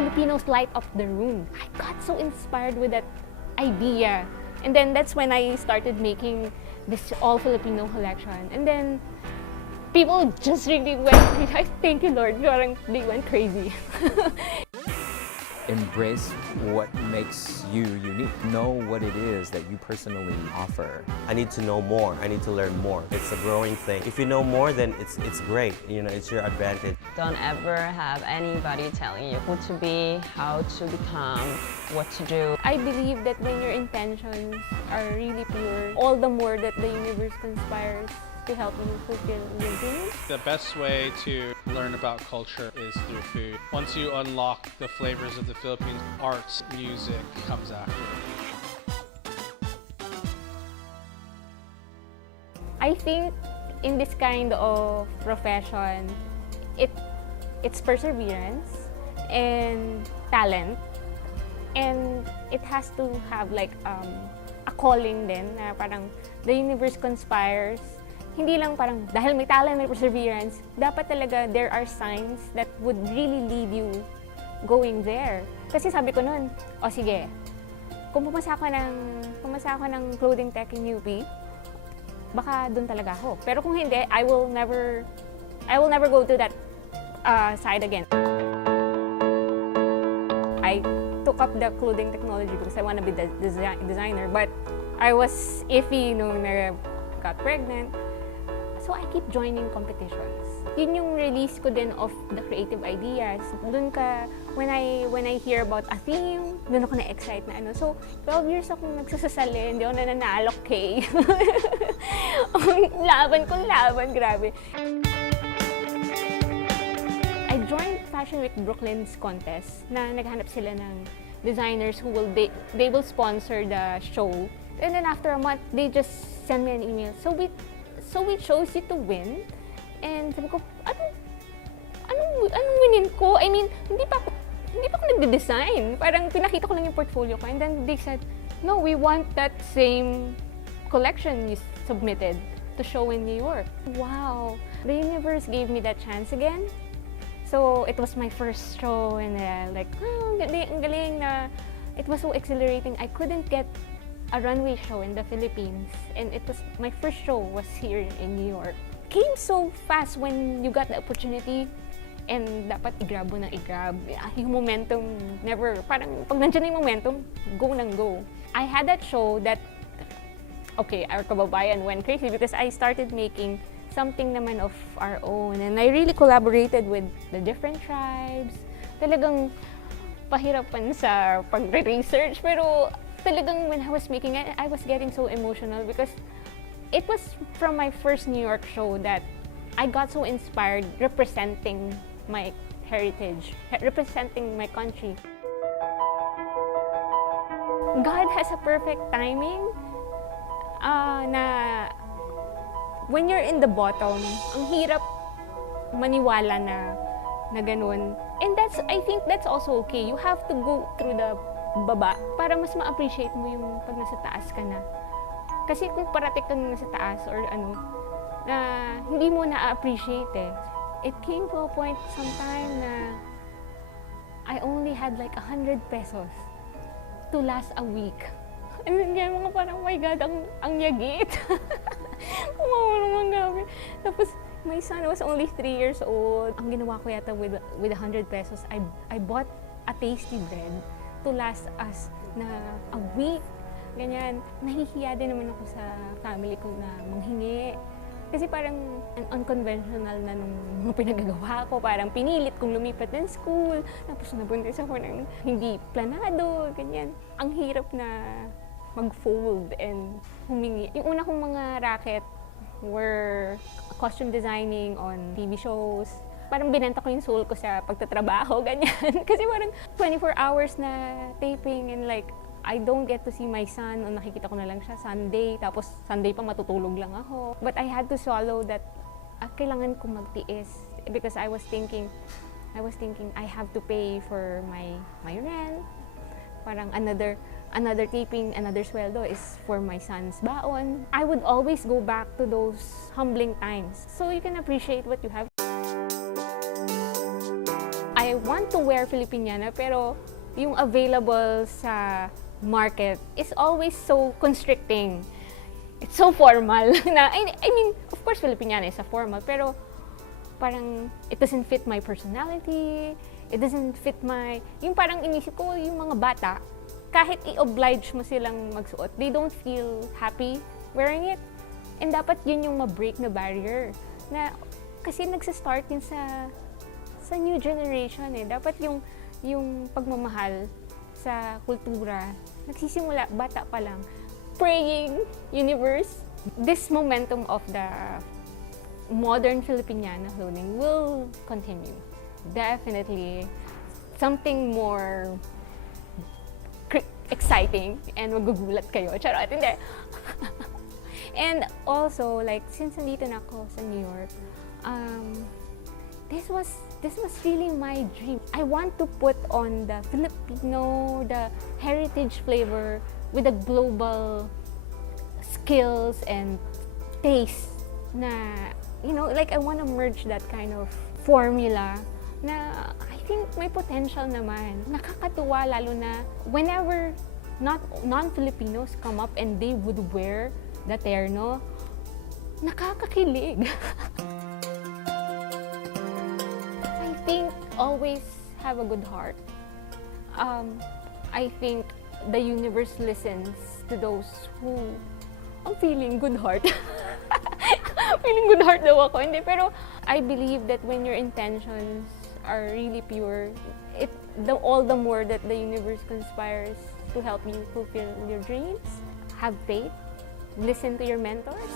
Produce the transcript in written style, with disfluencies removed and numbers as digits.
Filipinos light up the room. I got so inspired with that idea. And then that's when I started making this all Filipino collection. And then people just really went, thank you Lord, they went crazy. Embrace what makes you unique. Know what it is that you personally offer. I need to know more. I need to learn more. It's a growing thing. If you know more, then it's great. You know, it's your advantage. Don't ever have anybody telling you who to be, how to become, what to do. I believe that when your intentions are really pure, all the more that the universe conspires to help you fulfill your dreams. The best way to learn about culture is through food. Once you unlock the flavors of the Philippines, arts, music comes after. I think in this kind of profession, it's perseverance and talent, and it has to have like a calling din na parang the universe conspires. Hindi lang parang dahil may talent, may perseverance, dapat talaga there are signs that would really lead you going there. Kasi sabi ko noon, o sige, kung pumasa ako ng clothing tech in UP, baka doon talaga ako. Pero kung hindi, I will never go to that side again. I took up the clothing technology because I want to be the designer, but I was iffy nung I got pregnant. So I keep joining competitions. Yun yung release ko din of the creative ideas. Doon ka, when I hear about a theme, doon ako na-excite na ano. So, 12 years akong nagsasasali, hindi ako nananalo, okay? laban, grabe. I joined Fashion Week Brooklyn's contest na naghanap sila ng designers who they will sponsor the show. And then after a month, they just send me an email. So we chose you to win. And sabi ko, anong winin ko? I mean, hindi pa ako nagde-design. Parang pinakita ko lang yung portfolio ko. And then they said, no, we want that same collection you submitted to show in New York. Wow. The universe gave me that chance again. So it was my first show and like, ang galing na. It was so exhilarating. I couldn't get a runway show in the Philippines, and it was my first show was here in New York. Came so fast when you got the opportunity, and dapat i-grab mo ng i-grab. Yung momentum never, parang pag nandiyan yung momentum, go nang go. I had that show that, okay, our kababayan went crazy because I started making something naman of our own, and I really collaborated with the different tribes. Talagang pahirapan sa pagre-research, pero talagang when I was making it, I was getting so emotional because it was from my first New York show that I got so inspired representing my heritage, representing my country. God has a perfect timing na when you're in the bottom, ang hirap maniwala na ganun. And I think that's also okay. You have to go through the baba para mas ma-appreciate mo yung pag nasa taas ka na. Kasi kung parating ka nasa taas or ano, na hindi mo na-appreciate eh. It came to a point sometime na I only had like 100 pesos to last a week. And then kaya mga parang, oh my God, ang yagit. Kumawa naman gabi. Tapos, my son was only 3 years old. Ang ginawa ko yata with 100 pesos, I bought a tasty bread to last us na a week. Ganyan. Nahihiya din naman ako sa family ko na manghingi. Kasi parang unconventional na nung mga pinagagawa ko. Parang pinilit kong lumipat ng school. Tapos nabuntis ako ng hindi planado. Ganyan. Ang hirap na mag-fold and humingi. Yung una kong mga racket were costume designing on TV shows. Parang binenta ko yung soul ko sa pagtatrabaho, ganyan. Kasi parang 24 hours na taping and like, I don't get to see my son. O nakikita ko na lang siya Sunday. Tapos Sunday pa matutulog lang ako. But I had to swallow that kailangan kong magtiis. Because I was thinking I have to pay for my rent. Parang another taping, another sweldo is for my son's baon. I would always go back to those humbling times. So you can appreciate what you have. I I want to wear Filipiniana, pero yung available sa market is always so constricting. It's so formal na, I mean, of course, Filipiniana is a formal, pero parang it doesn't fit my personality, it doesn't fit yung parang inisip ko, yung mga bata, kahit i-oblige mo silang magsuot, they don't feel happy wearing it. And dapat yun yung ma-break na barrier. Na, kasi nagsa-start yun sa new generation eh. Dapat yung pagmamahal sa kultura, nagsisimula, bata pa lang. Praying, universe, this momentum of the modern Filipiniana clothing will continue. Definitely something more exciting and magugulat kayo. Charot, hindi. And also, like, since nandito na ako sa New York, this was really my dream. I want to put on the Filipino, the heritage flavor with the global skills and taste na, you know, like I want to merge that kind of formula na I think may potential naman. Nakakatuwa lalo na whenever non-Filipinos come up and they would wear the terno, nakakakilig. I think always have a good heart. I think the universe listens to those who I'm feeling good heart. Feeling good heart daw ako. Hindi, pero I believe that when your intentions are really pure, all the more that the universe conspires to help you fulfill your dreams. Have faith. Listen to your mentors.